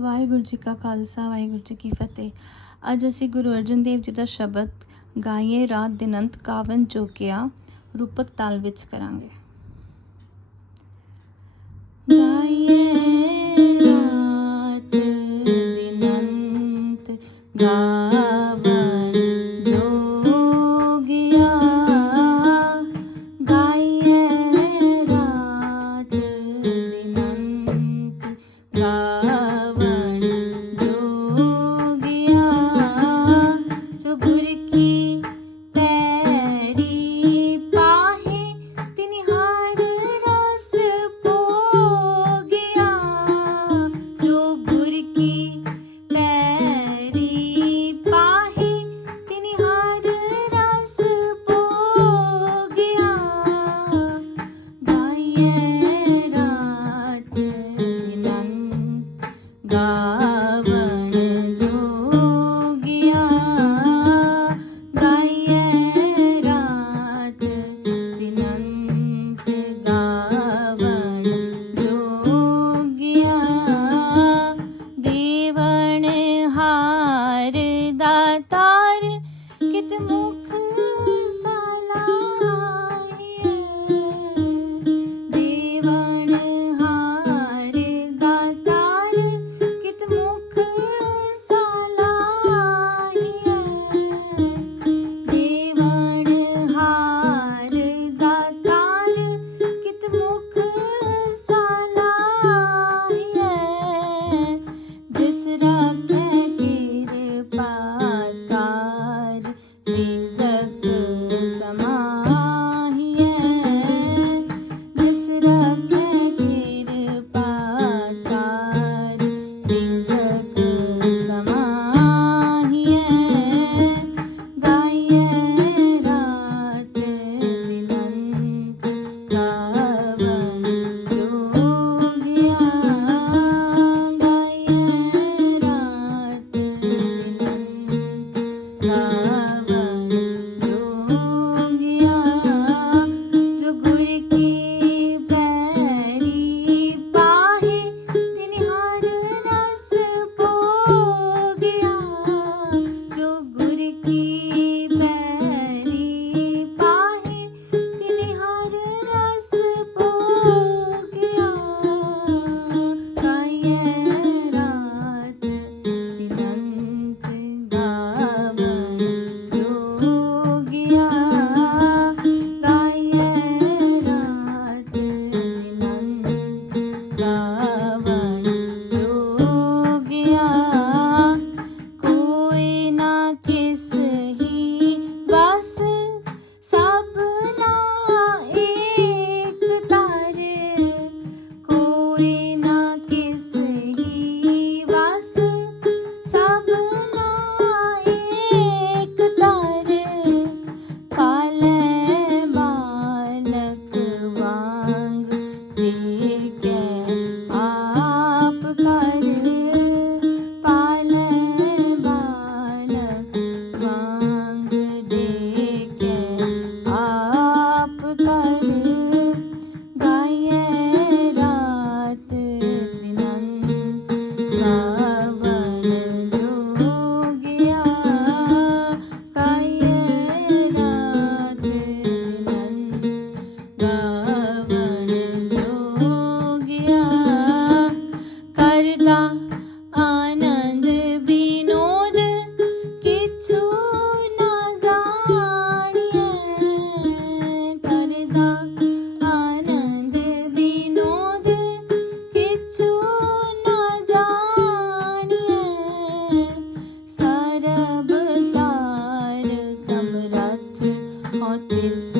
ਵਾਹਿਗੁਰੂ ਜੀ ਕਾ ਖਾਲਸਾ, ਵਾਹਿਗੁਰੂ ਜੀ ਕੀ ਫਤਿਹ। ਅੱਜ ਅਸੀਂ ਗੁਰੂ ਅਰਜਨ ਦੇਵ ਜੀ ਦਾ ਸ਼ਬਦ ਗਾਈਏ, ਰਾਤ ਦਿਨੰਤ ਕਾਵਨ ਜੋਗਿਆ, ਰੂਪਕ ਤਾਲ ਵਿੱਚ ਕਰਾਂਗੇ। आनन्द विनोद किछु न जाणिये करदा आनंद विनोद किम्र